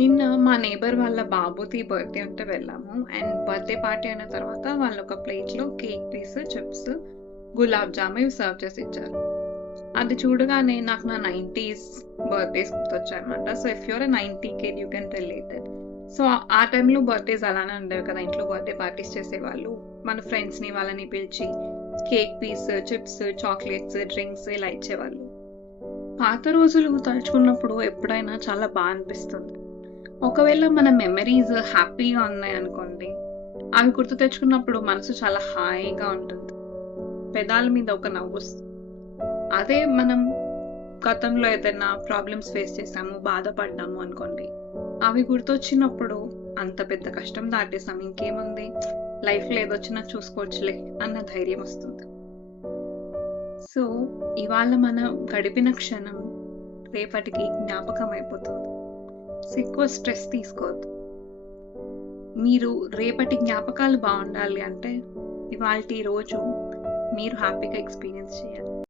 నిన్న మా నేబర్ వాళ్ళ బాబుది బర్త్‌డే ఉంటే వెళ్ళాము. అండ్ బర్త్‌డే పార్టీ అయిన తర్వాత వాళ్ళొక ప్లేట్‌లో cake piece, chips, gulab jam ఇవి సర్వ్ చేసి ఇచ్చారు. అది చూడగానే నాకు నా 90స్ బర్త్‌డేస్ గుర్తొచ్చాయన్నమాట. So, if you are a 90 kid you can relate it. So, ఆ టైంలో బర్త్‌డేస్ అలానే ఉండేవి కదా! ఇంట్లో బర్త్‌డే పార్టీస్ చేసేవాళ్ళు. మన ఫ్రెండ్స్‌ని వాళ్ళని పిలిచి cake piece, chips, chocolates, drinks ఇలా ఇచ్చేవాళ్ళు. పాత రోజులు తలుచుకున్నప్పుడు ఎప్పుడైనా చాలా అనిపిస్తుంది. ఒకవేళ మన మెమరీస్ హ్యాపీగా ఉన్నాయనుకోండి, అవి గుర్తు తెచ్చుకున్నప్పుడు మనసు చాలా హాయిగా ఉంటుంది. పెదాల మీద ఒక నవ్వొస్తుంది. అదే మనం గతంలో ఏదైనా ప్రాబ్లమ్స్ ఫేస్ చేసాము, బాధపడ్డాము అనుకోండి, అవి గుర్తొచ్చినప్పుడు అంత పెద్ద కష్టం దాటేసాం ఇంకేముంది, లైఫ్‌లో ఏదొచ్చినా చూసుకోవచ్చులే అన్న ధైర్యం వస్తుంది. సో, ఇవాళ మనం గడిపిన క్షణం రేపటికి జ్ఞాపకం అయిపోతుంది. సో, ఎక్కువ స్ట్రెస్ తీసుకోవద్దు. మీరు రేపటి జ్ఞాపకాలు బావుండాలి అంటే, ఇవాల్టి రోజు మీరు హ్యాపీగా ఎక్స్‌పీరియన్స్ చేయాలి.